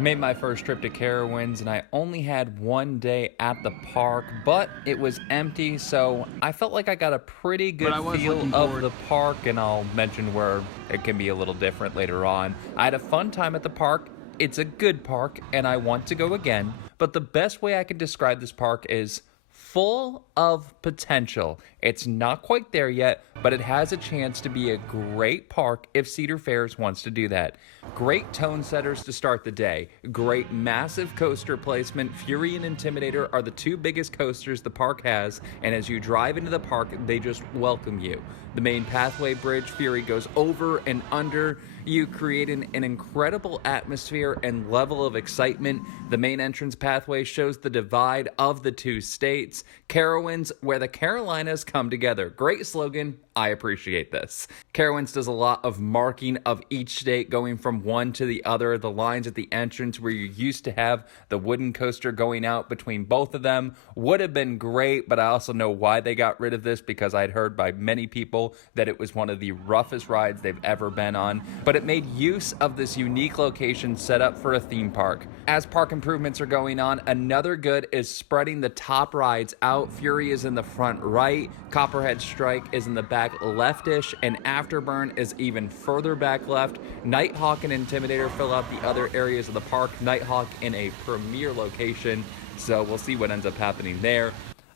Made my first trip to Carowinds, and I only had one day at the park, but it was empty, so I felt like I got a pretty But good I was feel looking of forward. the park, and I'll mention where it can be a little different later on. I had a fun time at the park. It's a good park, and I want to go again, but the best way I can describe this park is full of potential. It's not quite there yet, but it has a chance to be a great park if Cedar Fairs wants to do that. Great tone setters to start the day. Great massive coaster placement. Fury and Intimidator are the two biggest coasters the park has, and as you drive into the park, they just welcome you. The main pathway bridge, Fury, goes over and under you, creating an incredible atmosphere and level of excitement. The main entrance pathway shows the divide of the two states. Carowinds, where the Carolinas come together. Great slogan. I appreciate this. Carowinds does a lot of marking of each state going from one to the other. The lines at the entrance where you used to have the wooden coaster going out between both of them would have been great, but I also know why they got rid of this because I'd heard by many people that it was one of the roughest rides they've ever been on. But it made use of this unique location set up for a theme park. As park improvements are going on, another good is spreading the top rides out. Fury is in the front right, Copperhead Strike is in the back leftish, and Afterburn is even further back left. Nighthawk and Intimidator fill out the other areas of the park. Nighthawk in a premier location, so we'll see what ends up happening there.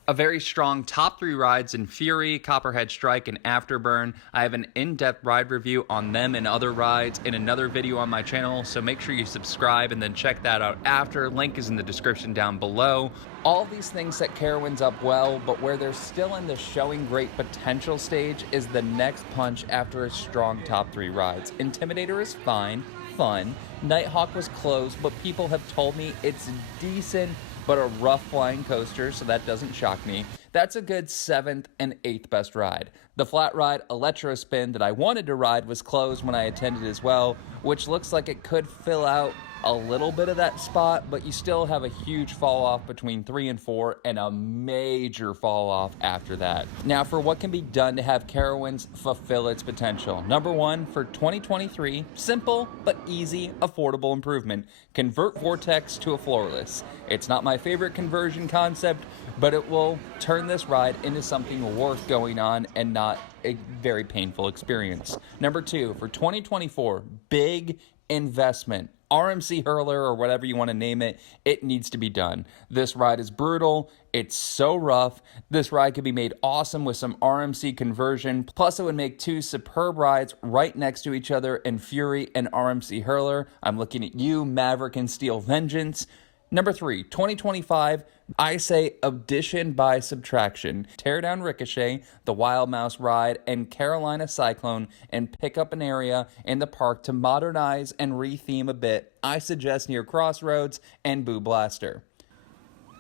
A very strong top three rides in Fury, Copperhead Strike, and Afterburn. I have an in-depth ride review on them and other rides in another video on my channel, so make sure you subscribe and then check that out after. Link is in the description down below. All these things set Carowinds up well, but where they're still in the showing great potential stage is the next punch after a strong top three rides. Intimidator is fine, fun. Nighthawk was closed, but people have told me it's decent, but a rough flying coaster, so that doesn't shock me. That's a good 7th and 8th best ride. The flat ride Electro Spin that I wanted to ride was closed when I attended as well, which looks like it could fill out a little bit of that spot, but you still have a huge fall off between 3 and 4 and a major fall off after that. Now for what can be done to have Carowinds fulfill its potential. Number one, for 2023, simple but easy, affordable improvement. Convert Vortex to a floorless. It's not my favorite conversion concept, but it will turn this ride into something worth going on and not a very painful experience. Number two, for 2024, big investment. RMC Hurler or whatever you want to name it, it needs to be done. This ride is brutal. It's so rough. This ride could be made awesome with some RMC conversion. Plus, it would make two superb rides right next to each other in Fury and RMC Hurler. I'm looking at you, Maverick and Steel Vengeance. Number three, 2025, I say addition by subtraction. Tear down Ricochet, the Wild Mouse ride, and Carolina Cyclone, and pick up an area in the park to modernize and retheme a bit. I suggest near Crossroads and Boo Blaster.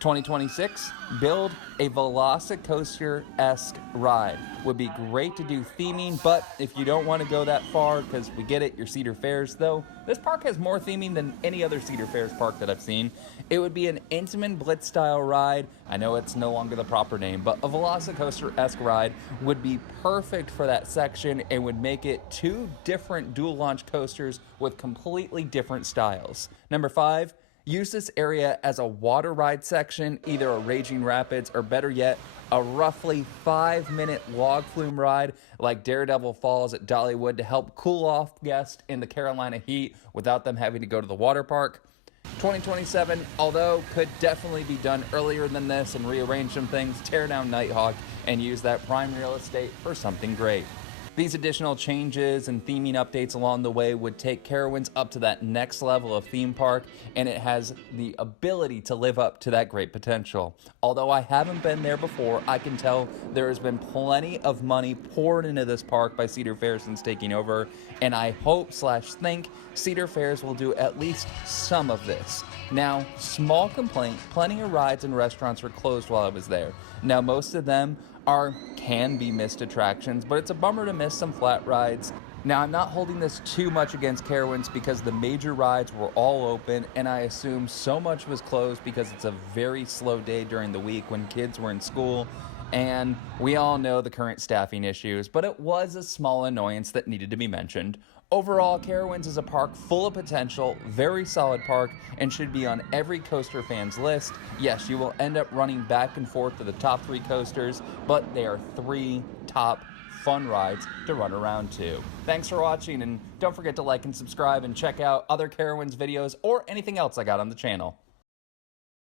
2026, build a Velocicoaster-esque ride. Would be great to do theming, but if you don't want to go that far, because we get it, you're Cedar Fairs, though, this park has more theming than any other Cedar Fairs park that I've seen. It would be an Intamin Blitz-style ride. I know it's no longer the proper name, but a Velocicoaster-esque ride would be perfect for that section and would make it two different dual-launch coasters with completely different styles. Number five, use this area as a water ride section, either a Raging Rapids or better yet, a roughly 5-minute log flume ride like Daredevil Falls at Dollywood to help cool off guests in the Carolina heat without them having to go to the water park. 2027, although could definitely be done earlier than this and rearrange some things, tear down Nighthawk and use that prime real estate for something great. These additional changes and theming updates along the way would take Carowinds up to that next level of theme park, and it has the ability to live up to that great potential. Although I haven't been there before, I can tell there has been plenty of money poured into this park by Cedar Fair since taking over, and I hope/think Cedar Fairs will do at least some of this. Now, small complaint, plenty of rides and restaurants were closed while I was there. Now, most of them can be missed attractions, but it's a bummer to miss some flat rides. Now, I'm not holding this too much against Carowinds because the major rides were all open, and I assume so much was closed because it's a very slow day during the week when kids were in school, and we all know the current staffing issues, but it was a small annoyance that needed to be mentioned. Overall, Carowinds is a park full of potential, very solid park, and should be on every coaster fan's list. Yes, you will end up running back and forth to the top 3 coasters, but they are 3 top fun rides to run around to. Thanks for watching, and don't forget to like and subscribe and check out other Carowinds videos or anything else I got on the channel.